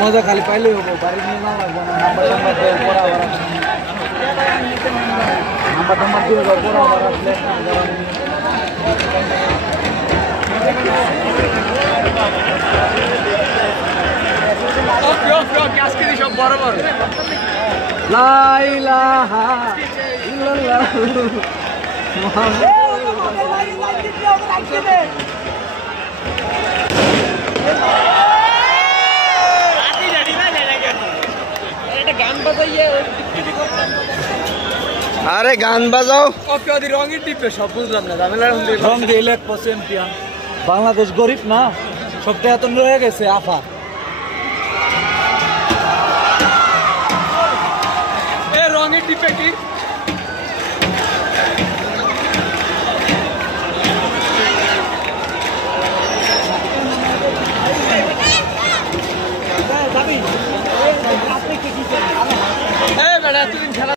মজা খালি পাইলেই হবো, বাড়ি নিয়ে না লাগবো না। নাম্বার টাম্বার দিয়ে পড়া আবার নাম্বার টাম্বার দিয়ে পড়া আবার আসলে আজকে সব বড় বড় লা ইলাহা ইল্লাল্লাহ আরে গান বাজাও। রঙের টিপে সব বুঝলাম না, রং দিলে চ্যাম্পিয়ন। বাংলাদেশ গরিব না, সবটা এত রয়ে গেছে আফা। রঙের টিপে কি